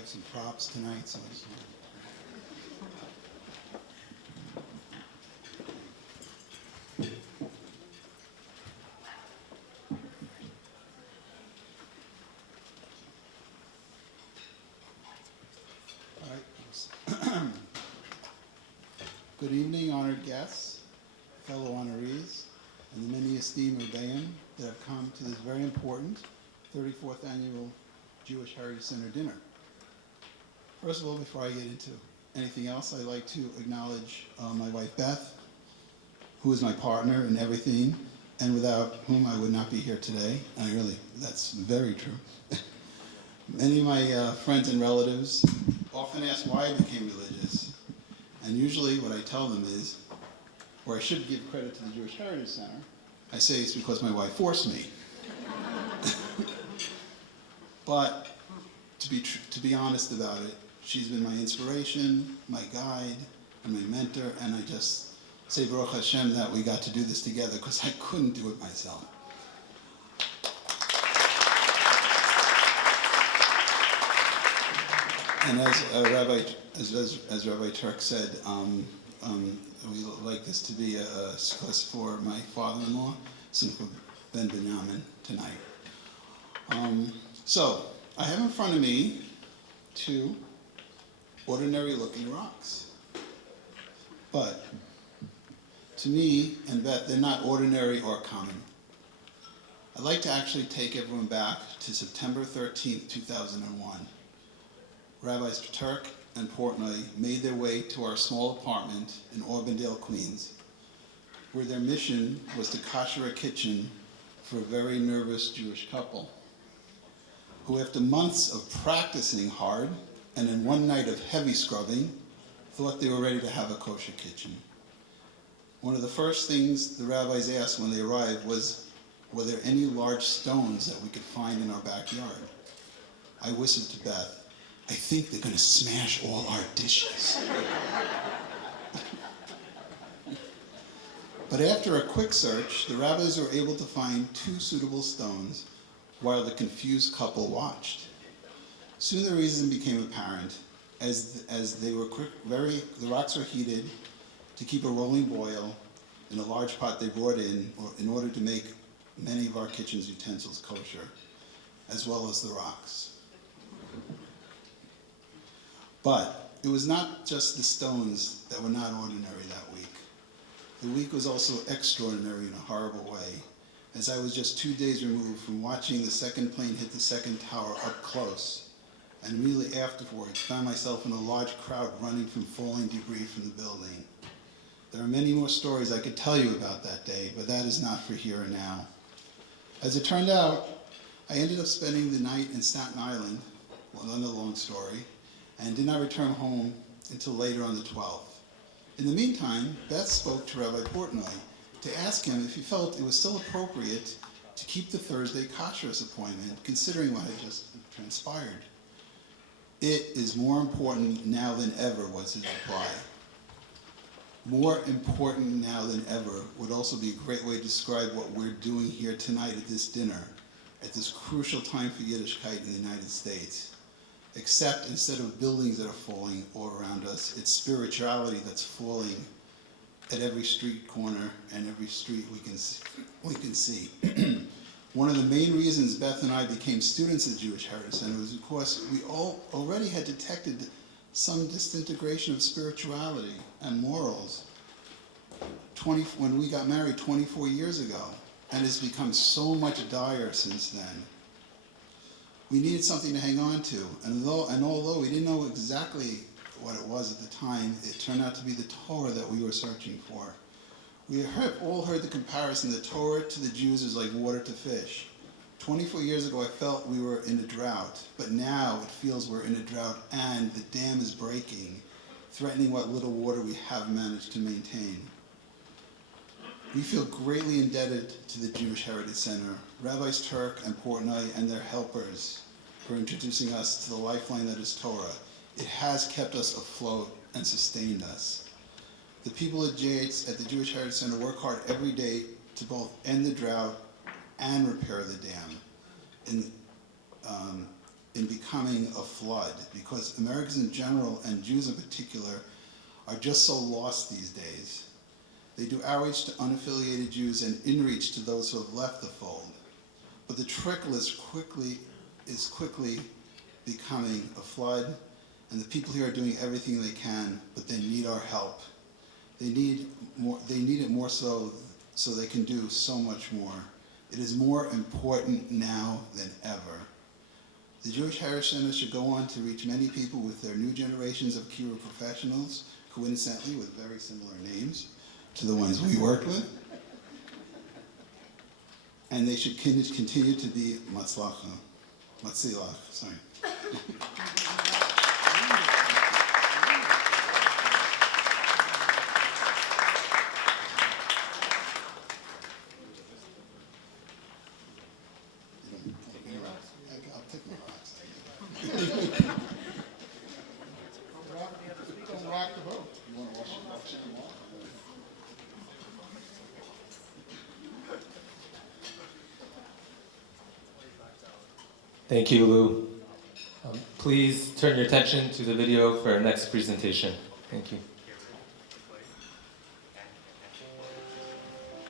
have some props tonight, so I just all right. Good evening, honored guests, fellow honorees, and the many esteemed Rebbeim that have come to this very important 34th Annual Jewish Heritage Center dinner. First of all, before I get into anything else, I'd like to acknowledge my wife Beth, who is my partner in everything, and without whom I would not be here today. And that's very true. Many of my friends and relatives often ask why I became religious. And usually what I tell them is, or I should give credit to the Jewish Heritage Center, I say it's because my wife forced me. But to be honest about it, she's been my inspiration, my guide, and my mentor, and I just say Baruch Hashem that we got to do this together because I couldn't do it myself. And as Rabbi Turk said, we like this to be a class for my father-in-law, Simcha Ben Binyamin, tonight. So I have in front of me two ordinary-looking rocks, but to me and Beth, they're not ordinary or common. I'd like to actually take everyone back to September 13th, 2001. Rabbis Turk and Portnoy made their way to our small apartment in Auburndale, Queens, where their mission was to kosher a kitchen for a very nervous Jewish couple, who after months of practicing hard and in one night of heavy scrubbing, thought they were ready to have a kosher kitchen. One of the first things the rabbis asked when they arrived was, were there any large stones that we could find in our backyard? I whispered to Beth, I think they're going to smash all our dishes. But after a quick search, the rabbis were able to find two suitable stones while the confused couple watched. Soon the reason became apparent as they were the rocks were heated to keep a rolling boil in a large pot they brought in order to make many of our kitchen's utensils kosher, as well as the rocks. But it was not just the stones that were not ordinary that week. The week was also extraordinary in a horrible way, as I was just 2 days removed from watching the second plane hit the second tower up close, and immediately afterwards found myself in a large crowd running from falling debris from the building. There are many more stories I could tell you about that day, but that is not for here and now. As it turned out, I ended up spending the night in Staten Island, well, another long story, and did not return home until later on the 12th. In the meantime, Beth spoke to Rabbi Portnoy to ask him if he felt it was still appropriate to keep the Thursday kashrus appointment, considering what had just transpired. It is more important now than ever, was his reply. More important now than ever would also be a great way to describe what we're doing here tonight at this dinner, at this crucial time for Yiddishkeit in the United States. Except instead of buildings that are falling all around us, it's spirituality that's falling at every street corner and every street we can see. One of the main reasons Beth and I became students at the Jewish Heritage Center was because we all already had detected some disintegration of spirituality and morals when we got married 24 years ago, and it's become so much dire since then. We needed something to hang on to, and although we didn't know exactly what it was at the time, it turned out to be the Torah that we were searching for. We all heard the comparison, the Torah to the Jews is like water to fish. 24 years ago I felt we were in a drought, but now it feels we're in a drought and the dam is breaking, threatening what little water we have managed to maintain. We feel greatly indebted to the Jewish Heritage Center, Rabbis Turk and Portnoy and their helpers for introducing us to the lifeline that is Torah. It has kept us afloat and sustained us. The people at the Jewish Heritage Center work hard every day to both end the drought and repair the dam. in becoming a flood, because Americans in general, and Jews in particular, are just so lost these days. They do outreach to unaffiliated Jews and inreach to those who have left the fold. But the trickle is quickly becoming a flood, and the people here are doing everything they can, but they need our help. They need it more so they can do so much more. It is more important now than ever. The Jewish Heritage Center should go on to reach many people with their new generations of Kiruv professionals, coincidentally with very similar names to the ones we worked with. And they should continue to be matzilach, sorry. I'll take my rocks. Don't rock the boat. You want to watch it more? Thank you, Lou. Please turn your attention to the video for our next presentation. Thank you.